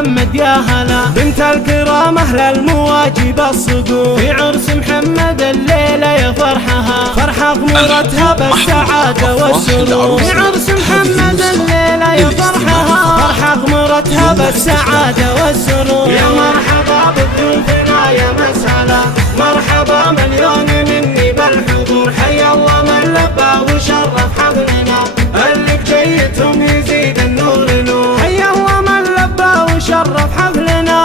محمد يا هلا، بنت الكرام أهل المواجب الصقور، في عرس محمد الليلة يا فرحها، فرحة غمرتها بالسعادة والسرور، في عرس محمد الليلة يا فرحها، فرحة غمرتها بالسعادة والسرور. يا مرحبا بضيوفنا يا مسهلا، مرحبا مليون مني بالحضور، حيا الله من لبى وشرف حفلنا، اللي بجيتهم يزيد النور نور، حيا الله من لبى وشرف حفلنا،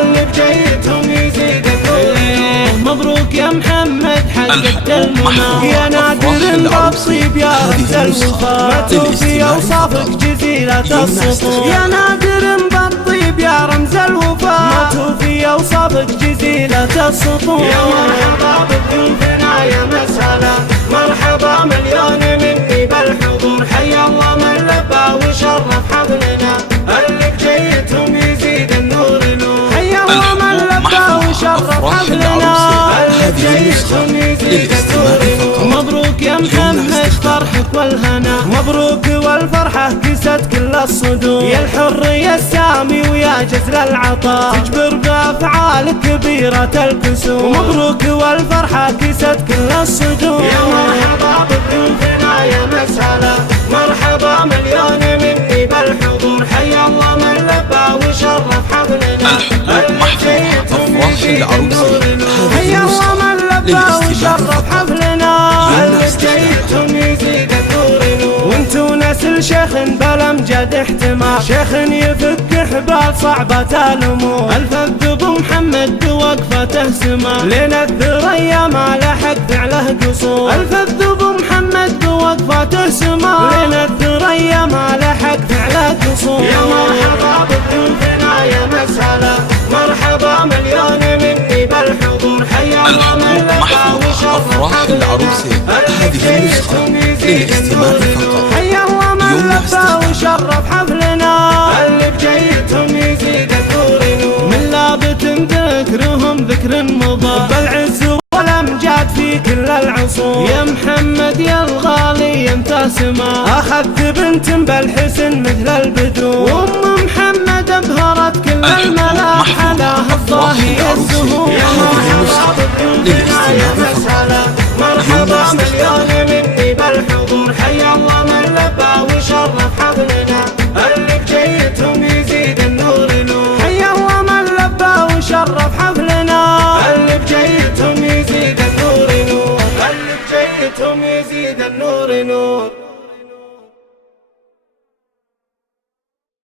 اللي بجيتهم يزيد النور نور. مبروك يا محمد حققت المنى، يا نادر بطيب يا رمز الوفا، ما توفي اوصافك جزيلة السطور، يا نادر بطيب يا رمز الوفا، ما توفي اوصافك جزيلة السطور. يا مرحبا بضيوفنا يا مسهلا، مرحبا مليون مني بالحضور، حيا الله من لبى وشرف حفلنا، اللي بجيتهم يزيد النور نور، حيا الله من لبى وشرف حفلنا، اللي بجيتهم يزيد النور نور. مبروك يا محمد فرحك والهنا، مبروك والفرحة كست كل الصدور، يا الحر يا السامي ويا جزر العطاء، تجبر بأفعال كبيرة الكسور، مبروك والفرحة كست كل الصدور. يا مرحبا بضيوفنا يا مسهلا، مرحبا مليون مني بالحضور، حيا الله من لبى وشرف حفلنا، اللي بجيتهم يزيد النور نور، حيا الله من لبى وشرف حفلنا، اللي بجيتهم يزيد النور نور. وانتو نسل شيخ بالامجد احتمال، شيخ يفك حبال صعبة الامور، الفذ ابو محمد بوقفته سما، لين الثريا ما لحق فعله قصور، الفذ ابو محمد بوقفته سما، لين الثريا ما لحق فعله قصور. يا مرحبا بضيوفنا يا مسهلا، مرحبا مليون مني بالحضور، حيا الله من لبى وشرف حفلنا، هذه النسخة للاستماع فقط، حيا الله من لبى وشرف حفلنا، اللي بجيتهم يزيد النور نور، من لابت ذكرهم ذكر مضى، بالعز والامجاد في كل العصور، يا محمد يا الغالي انت سما، اخذت بنت بالحسن مثل البدور، وام محمد ابهرت كل الملا، حلاها الضاهي الزهور. يا مرحبا بضيوفنا يا مسهلا، مرحبا مليون مني بالحضور، حيا الله من لبى وشرف حفلنا، اللي بجيتهم يزيد النور نور، حيا الله من لبى وشرف حفلنا، اللي بجيتهم يزيد النور نور، اللي بجيتهم يزيد النور نور.